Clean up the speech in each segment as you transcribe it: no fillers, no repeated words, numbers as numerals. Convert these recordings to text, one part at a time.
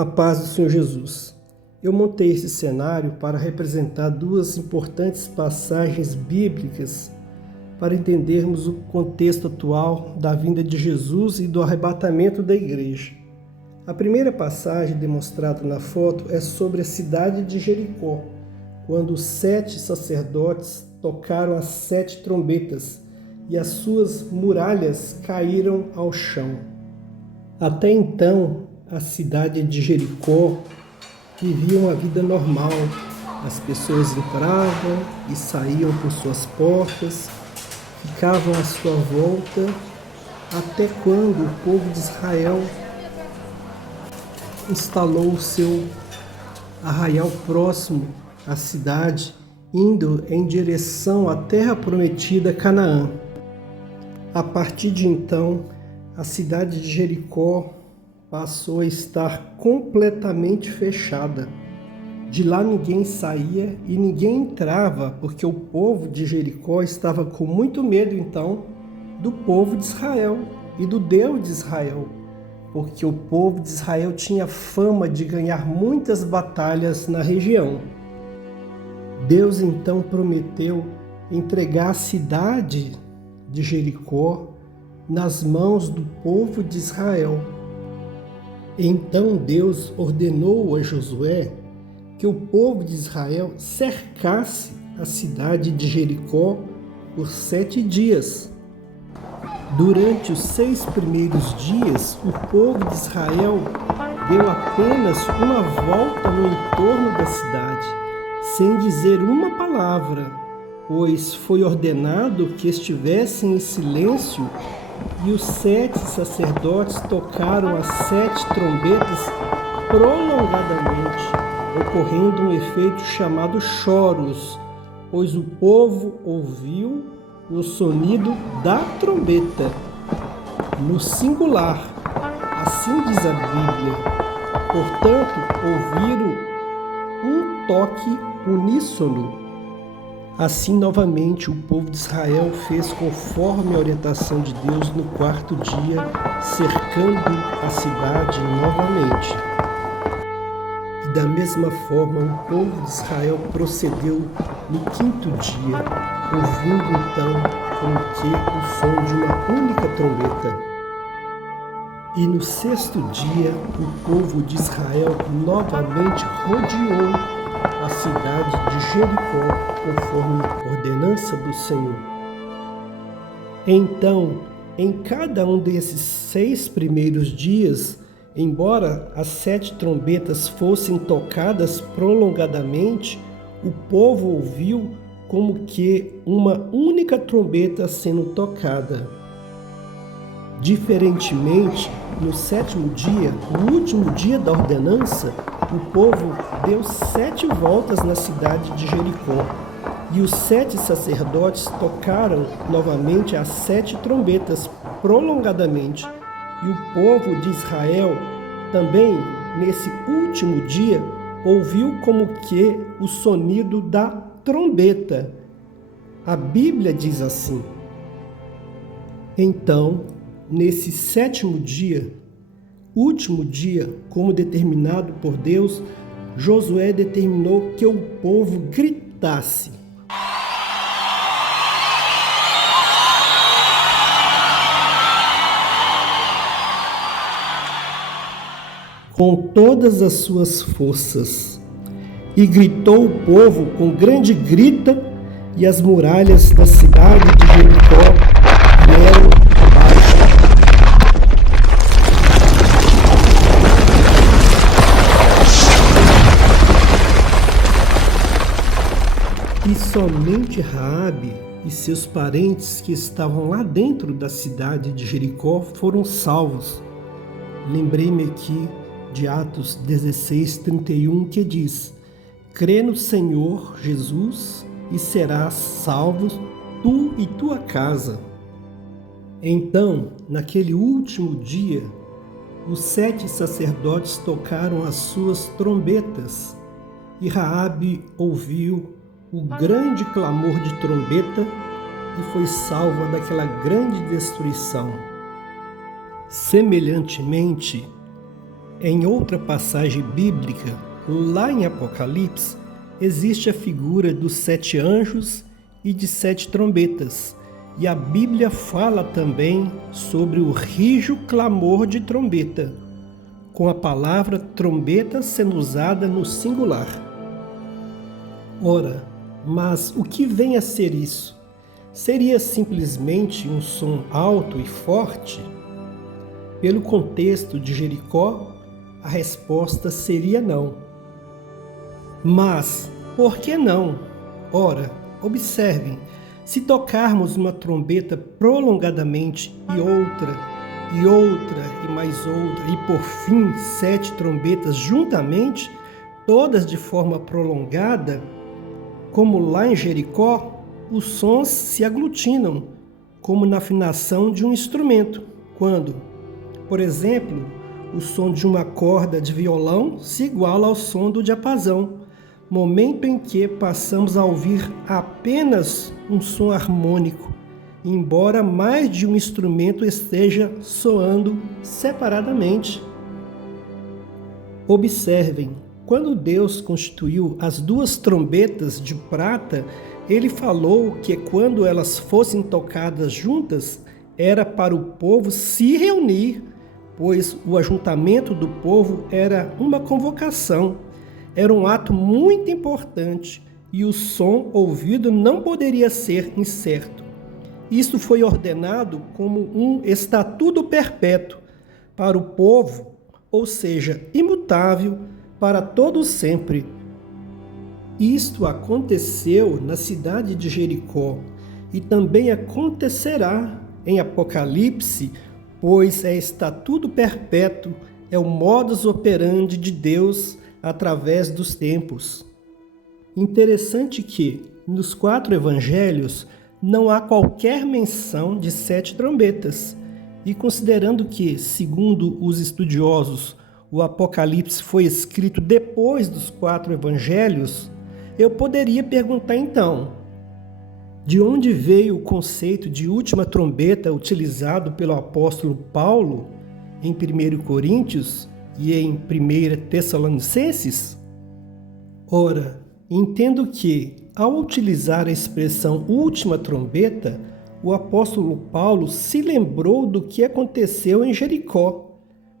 A paz do Senhor Jesus. Eu montei esse cenário para representar duas importantes passagens bíblicas para entendermos o contexto atual da vinda de Jesus e do arrebatamento da igreja. A primeira passagem demonstrada na foto é sobre a cidade de Jericó, quando os 7 sacerdotes tocaram as 7 trombetas e as suas muralhas caíram ao chão. Até então, a cidade de Jericó vivia uma vida normal. As pessoas entravam e saíam por suas portas, ficavam à sua volta, até quando o povo de Israel instalou o seu arraial próximo à cidade, indo em direção à terra prometida Canaã. A partir de então, a cidade de Jericó passou a estar completamente fechada. De lá ninguém saía e ninguém entrava, porque o povo de Jericó estava com muito medo então do povo de Israel e do Deus de Israel, porque o povo de Israel tinha fama de ganhar muitas batalhas na região. Deus então prometeu entregar a cidade de Jericó nas mãos do povo de Israel. Então Deus ordenou a Josué que o povo de Israel cercasse a cidade de Jericó por 7 dias. Durante os 6 primeiros dias, o povo de Israel deu apenas uma volta no entorno da cidade, sem dizer uma palavra, pois foi ordenado que estivessem em silêncio, e os 7 sacerdotes tocaram as 7 trombetas prolongadamente, ocorrendo um efeito chamado choros, pois o povo ouviu o sonido da trombeta, no singular, assim diz a Bíblia. Portanto, ouviram um toque uníssono. Assim, novamente, o povo de Israel fez conforme a orientação de Deus no 4º dia, cercando a cidade novamente. E da mesma forma, o povo de Israel procedeu no 5º dia, ouvindo então com que o som de uma única trombeta. E no 6º dia, o povo de Israel novamente rodeou a cidade de Jericó, conforme a ordenança do Senhor. Então, em cada um desses 6 primeiros dias, embora as 7 trombetas fossem tocadas prolongadamente, o povo ouviu como que uma única trombeta sendo tocada. Diferentemente, no 7º dia, o último dia da ordenança, o povo deu 7 voltas na cidade de Jericó, e os 7 sacerdotes tocaram novamente as 7 trombetas prolongadamente, e o povo de Israel também, nesse último dia, ouviu como que o sonido da trombeta. A Bíblia diz assim: então, nesse 7º dia, último dia, como determinado por Deus, Josué determinou que o povo gritasse. Com todas as suas forças. E gritou o povo com grande grita, e as muralhas da cidade de Jericó vieram abaixo. E somente Raabe e seus parentes que estavam lá dentro da cidade de Jericó foram salvos. Lembrei-me aqui de Atos 16:31, que diz: crê no Senhor Jesus e serás salvo, tu e tua casa. Então, naquele último dia, os 7 sacerdotes tocaram as suas trombetas, e Raabe ouviu o grande clamor de trombeta e foi salva daquela grande destruição. Semelhantemente, Em outra passagem bíblica, lá em Apocalipse, existe a figura dos 7 anjos e de 7 trombetas. E a Bíblia fala também sobre o rijo clamor de trombeta, com a palavra trombeta sendo usada no singular. Ora, mas o que vem a ser isso? Seria simplesmente um som alto e forte? Pelo contexto de Jericó, a resposta seria não. Mas, por que não? Ora, observem, se tocarmos uma trombeta prolongadamente e mais outra, e por fim 7 trombetas juntamente, todas de forma prolongada, como lá em Jericó, os sons se aglutinam, como na afinação de um instrumento, quando, por exemplo, o som de uma corda de violão se iguala ao som do diapasão, momento em que passamos a ouvir apenas um som harmônico, embora mais de um instrumento esteja soando separadamente. Observem, quando Deus constituiu as 2 trombetas de prata, Ele falou que quando elas fossem tocadas juntas, era para o povo se reunir, pois o ajuntamento do povo era uma convocação, era um ato muito importante e o som ouvido não poderia ser incerto. Isso foi ordenado como um estatuto perpétuo para o povo, ou seja, imutável para todo sempre. Isto aconteceu na cidade de Jericó e também acontecerá em Apocalipse, pois é estatuto perpétuo, é o modus operandi de Deus através dos tempos. Interessante que, nos 4 evangelhos, não há qualquer menção de 7 trombetas, e considerando que, segundo os estudiosos, o Apocalipse foi escrito depois dos 4 evangelhos, eu poderia perguntar então, de onde veio o conceito de última trombeta utilizado pelo apóstolo Paulo em 1 Coríntios e em 1 Tessalonicenses? Ora, entendo que, ao utilizar a expressão última trombeta, o apóstolo Paulo se lembrou do que aconteceu em Jericó,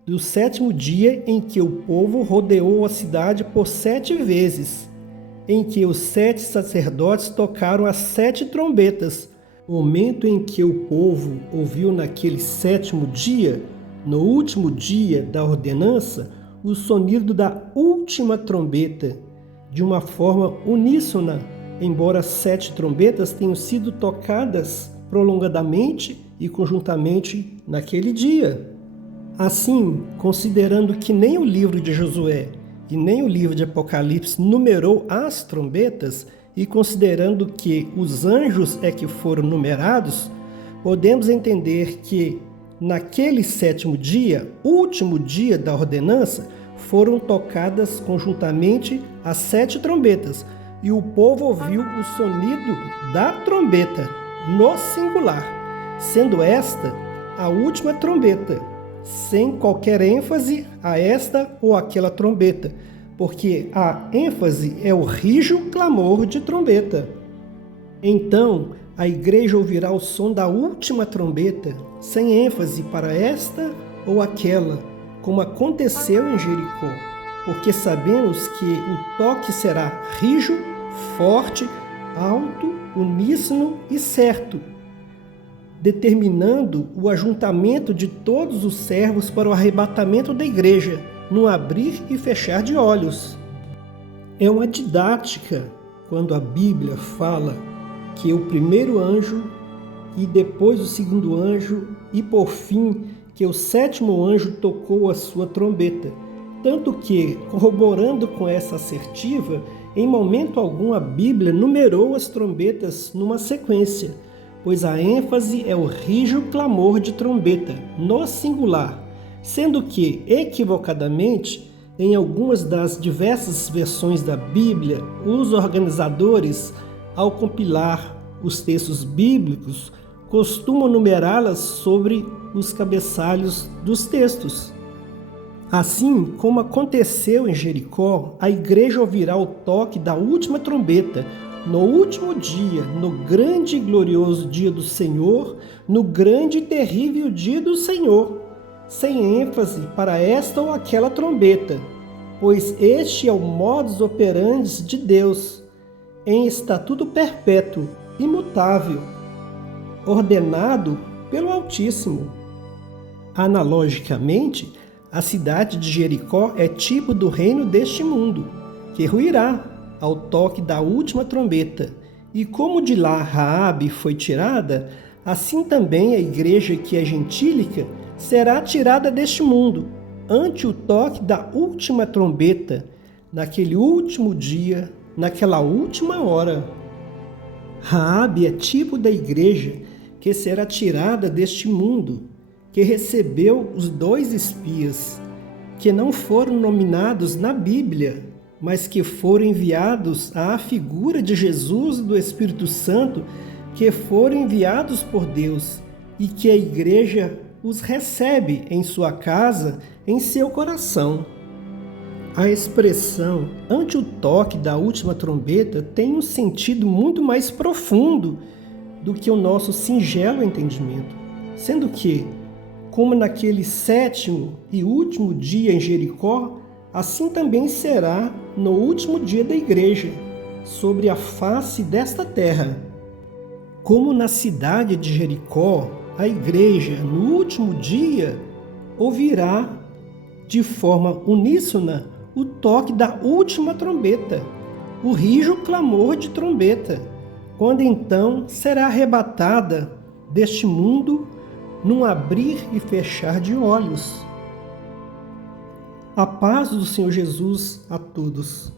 do 7º dia em que o povo rodeou a cidade por 7 vezes, em que os 7 sacerdotes tocaram as 7 trombetas, momento em que o povo ouviu naquele 7º dia, no último dia da ordenança, o sonido da última trombeta, de uma forma uníssona, embora 7 trombetas tenham sido tocadas prolongadamente e conjuntamente naquele dia. Assim, considerando que nem o livro de Josué e nem o livro de Apocalipse numerou as trombetas, e considerando que os anjos é que foram numerados, podemos entender que naquele 7º dia, último dia da ordenança, foram tocadas conjuntamente as 7 trombetas, e o povo ouviu o sonido da trombeta, no singular, sendo esta a última trombeta, sem qualquer ênfase a esta ou aquela trombeta, porque a ênfase é o rijo clamor de trombeta. Então, a igreja ouvirá o som da última trombeta, sem ênfase para esta ou aquela, como aconteceu em Jericó, porque sabemos que o toque será rijo, forte, alto, uníssono e certo, determinando o ajuntamento de todos os servos para o arrebatamento da igreja, num abrir e fechar de olhos. É uma didática quando a Bíblia fala que o primeiro anjo e depois o segundo anjo e por fim que o 7º anjo tocou a sua trombeta, tanto que, corroborando com essa assertiva, em momento algum a Bíblia numerou as trombetas numa sequência, pois a ênfase é o rijo clamor de trombeta, no singular, sendo que, equivocadamente, em algumas das diversas versões da Bíblia, os organizadores, ao compilar os textos bíblicos, costumam numerá-las sobre os cabeçalhos dos textos. Assim como aconteceu em Jericó, a igreja ouvirá o toque da última trombeta, no último dia, no grande e glorioso dia do Senhor, no grande e terrível dia do Senhor, sem ênfase para esta ou aquela trombeta, pois este é o modus operandi de Deus, em estatuto perpétuo, imutável, ordenado pelo Altíssimo. Analogicamente, a cidade de Jericó é tipo do reino deste mundo, que ruirá ao toque da última trombeta. E como de lá Raabe foi tirada, assim também a igreja que é gentílica será tirada deste mundo, ante o toque da última trombeta, naquele último dia, naquela última hora. Raabe é tipo da igreja que será tirada deste mundo, que recebeu os 2 espias, que não foram nominados na Bíblia, mas que foram enviados à figura de Jesus e do Espírito Santo, que foram enviados por Deus, e que a igreja os recebe em sua casa, em seu coração. A expressão ante o toque da última trombeta tem um sentido muito mais profundo do que o nosso singelo entendimento, sendo que, como naquele 7º e último dia em Jericó, assim também será no último dia da igreja, sobre a face desta terra. Como na cidade de Jericó, a igreja, no último dia, ouvirá de forma uníssona o toque da última trombeta, o rijo clamor de trombeta, quando então será arrebatada deste mundo num abrir e fechar de olhos. A paz do Senhor Jesus a todos.